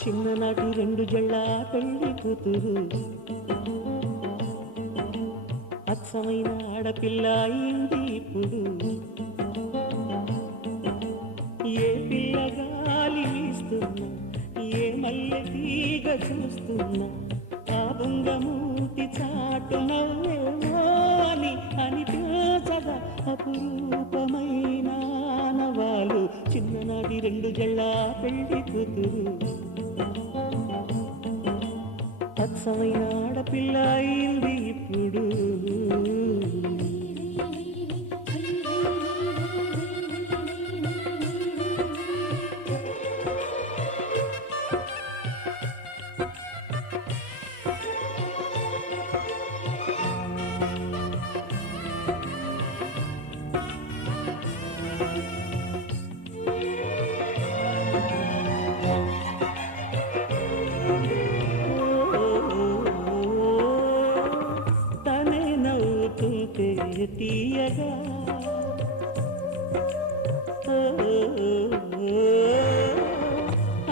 చిన్ననాటి రెండు జళ్ళ పెళ్లి కూతురు అచ్చమైన ఆడపిల్ల అయింది ఇప్పుడు. ఏ పిల్ల గాలి వీస్తున్నా, ఏ మల్లె తీగ చూస్తున్నా, ఆ బుంగమూతి చాటు నవ్వేమో అని అనిపించగా అపురూపమైన నవాలు చిన్ననాటి రెండు జళ్ళ పెళ్లి కూతురు అచ్చమైన ఆడపిల్ల అయింది ఇప్పుడు. తీయగా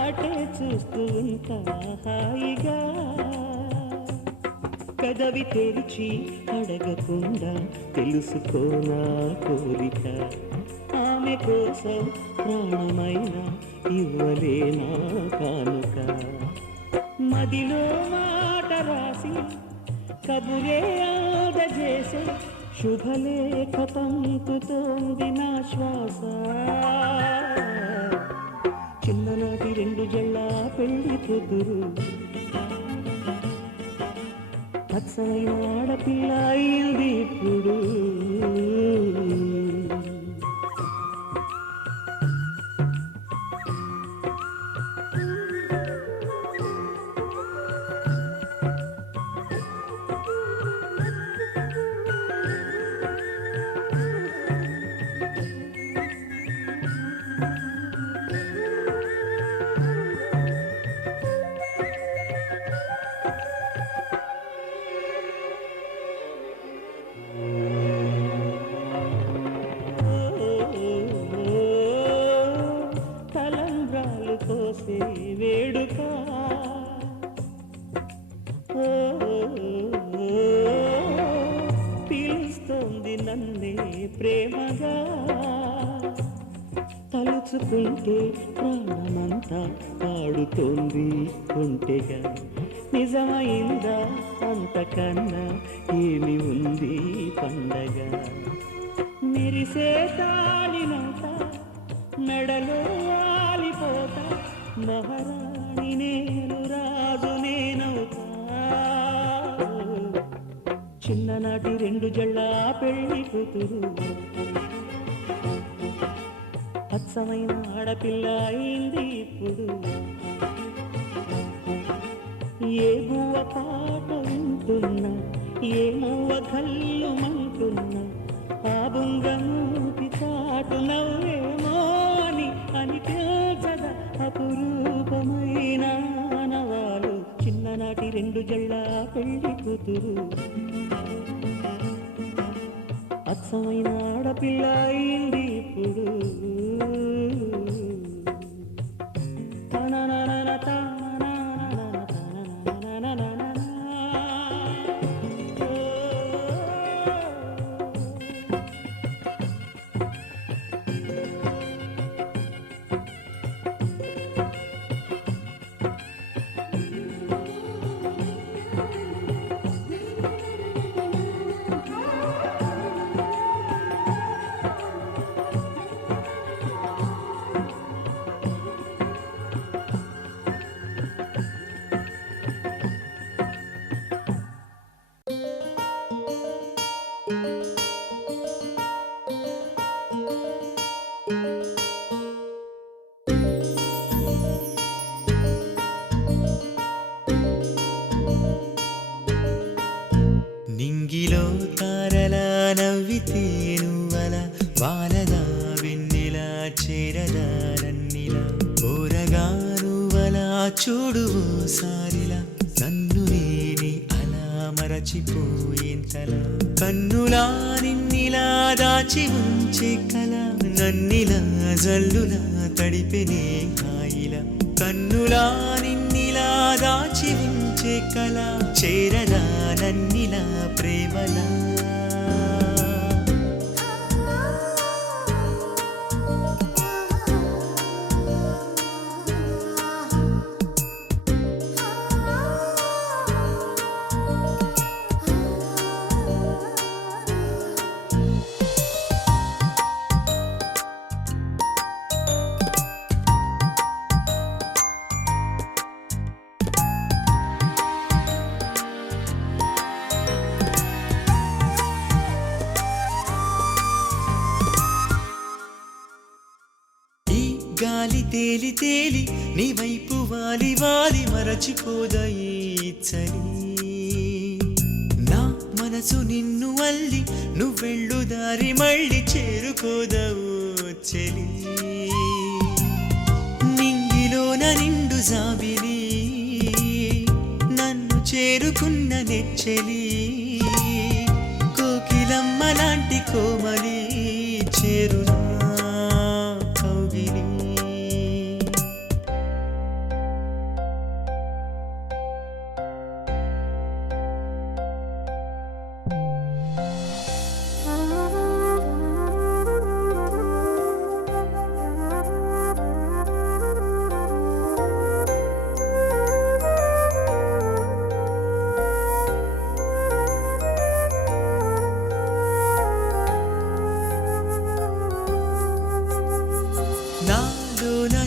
అటే చూస్తూ ఉంటా హాయిగా, కదవి తెరిచి అడగకుండా తెలుసుకోనా కోరిక, ఆమె కోసం ప్రాణమైన ఇవ్వలేనా కానుక. మదిలో మాట రాసి కబురే ఆదజేసే శుభలేఖ పంపుతోంది నా శ్వాస. చిన్ననాటి రెండు జళ్ళ పెళ్లి కూతురు అచ్చమైన ఆడపిల్ల అయింది ఇప్పుడు. వేడుక పిలుస్తోంది నన్నే ప్రేమగా, తలుచుకుంటే ప్రాణమంతా పాడుతోంది కొంటెగా. నిజమైందా అంతకన్నా ఏమి ఉంది పండగ, మెరిసే తాళినంత మెడలో ఆలిపోతా, మహారాణి నేను రాజు నేనవుతా. చిన్ననాటి రెండు జళ్ళ పెళ్లి కూతురు అచ్చమైన ఆడపిల్ల అయింది ఇప్పుడు. ఏ గువ్వ పాట వింటున్నా, ఏ మువ్వ కళ్ళు మంటున్నా, ఆ బుంగమూతి చాటు నవ్వేమో అని అనిపించగా అపురూపమైన నవాలు చిన్ననాటి రెండు జళ్ళ పెళ్లి కూతురు అచ్చమైన ఆడపిల్ల అయింది ఇప్పుడు. నింగిలో తారలా నవ్వితే నువ్వలా వాలదా వెన్నెలా చేరదా నన్నిలా ఓరగా నువ్వలా చూడు సారిలా నన్ను నేనే అలా మరచిపోయేంతలా కన్నులా నిన్నిలా దాచి ఉంచే కల నన్నిలా జల్లులా తడిపెనే హాయిలా కన్నులా నిన్ను దాచి ఉంచే కళ చేరదా నన్నిలా ప్రేమలా గాలి తేలి తేలి నీ వైపు వాలి వాలి మరచిపోదా ఈ చలి నా మనసు నిన్ను అల్లి నువ్వెళ్ళు దారి మళ్ళీ చేరుకోదవు చెలి నింగిలోన నిండు జాబిలి నన్ను చేరుకున్న నెచ్చెలి కోకిలమ్మ లాంటి కోమలి చేరునా కౌగిలి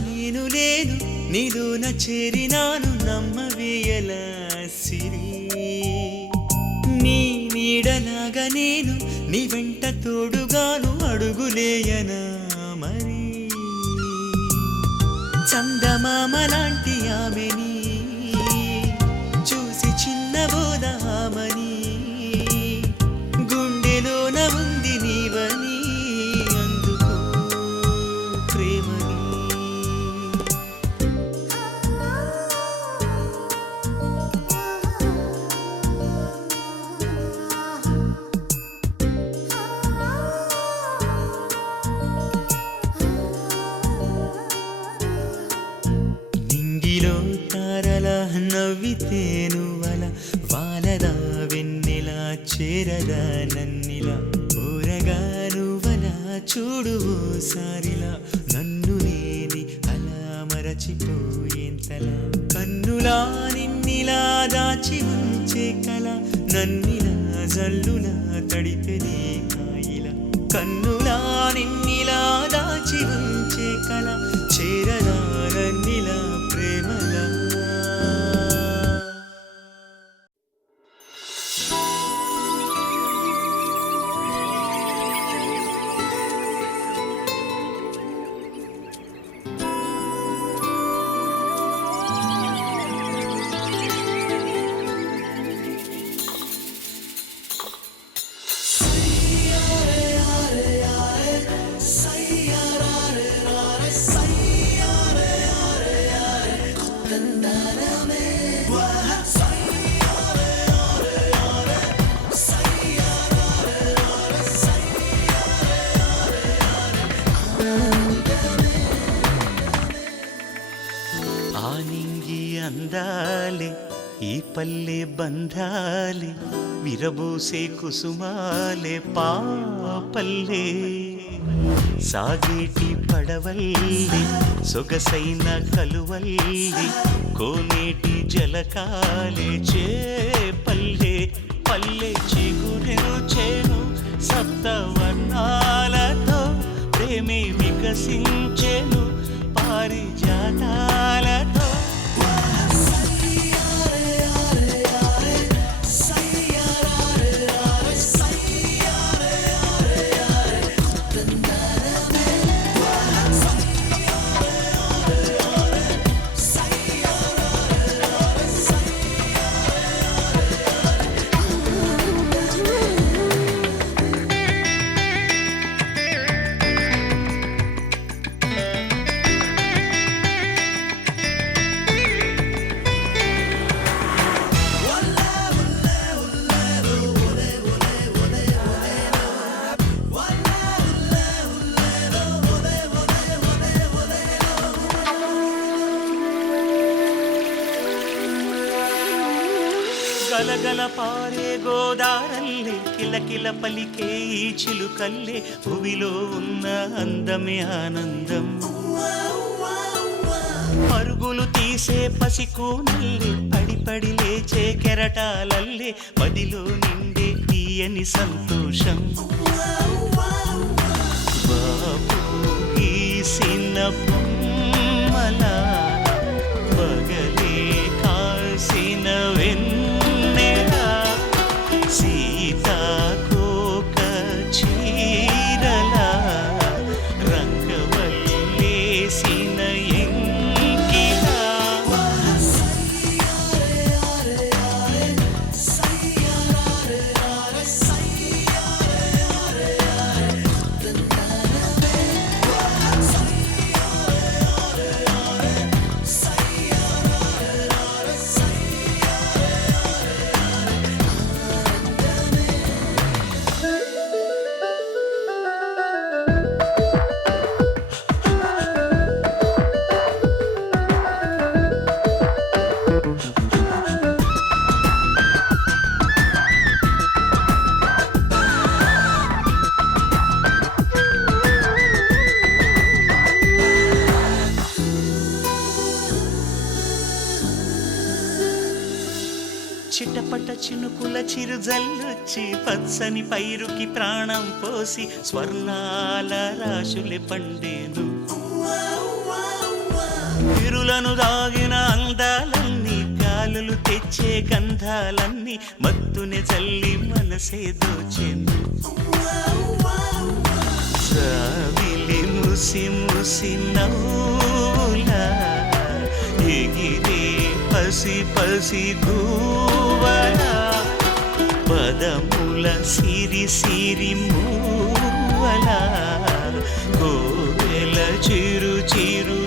నేను లేను నీలోన చేరినాను నమ్మవేయలా సిరి నీ నీడలాగా నేను నీ వెంట తోడుగాను అడుగులేయనా మరి చందమామ లాంటి ఆమెని చూసి చిన్నబోదామని గుండెలోన ఉంది నీవని అందుకో ప్రేమని నింగిలో తారలా నవ్వితేను వల వాలదా వెన్నెలా చేరదా నన్నిలా ఊరగా నువ్వలా చూడు ఓసారిలా నన్ను నేని అలా మరచిపోయేంతలా కన్నులా నిన్నిలా దాచి ఉంచే కల నన్నిలా జల్లులా తడిపెదే కాయిలా కన్నులా నిన్నిలా దాచి ఉంచే కల చేరదా నన్నిలా ప్రేమలా ఆనింగి అందాలే ఈ పల్లె బంధాలే విరబూసే కుసుమాలే పాపల్లే సాగేటి పడవల్లే సొగసైన కలువల్లే కోనేటి జలకాలే చేపల్లే పల్లె చిగురెను చేను సప్తవర్ణాలతో ప్రేమే వికసించెను పారిజాతాలతో గలగల పారే గోదారల్లే కిలకిల పలికే ఈ చిలుకల్లే భువిలో ఉన్న అందమే ఆనందం పరుగులు తీసే పసికూనల్లే పడి పడి లేచే కెరటాలల్లే మదిలో నిండే తీయని సంతోషం బాబు గీసిన బొమ్మల పగలే కాసిన వెన్నెల సీతాకోక చీరల రంగవల్లేసిన ఎంకిల చిటపట చినుకుల చిరుజల్లొచ్చి పచ్చని పైరుకి ప్రాణం పోసి స్వర్ణాల రాశులే పండేను విరులను దాగిన అందాలన్నీ గాలులు తెచ్చే గంధాలన్నీ మత్తుని చల్లి మనసే దోచెను సావిలి ముసి ముసి నవ్వులా ఎగిరే పసి పసి గూవల పదముల సిరి సిరి మూవల కోవెల చిరు చిరు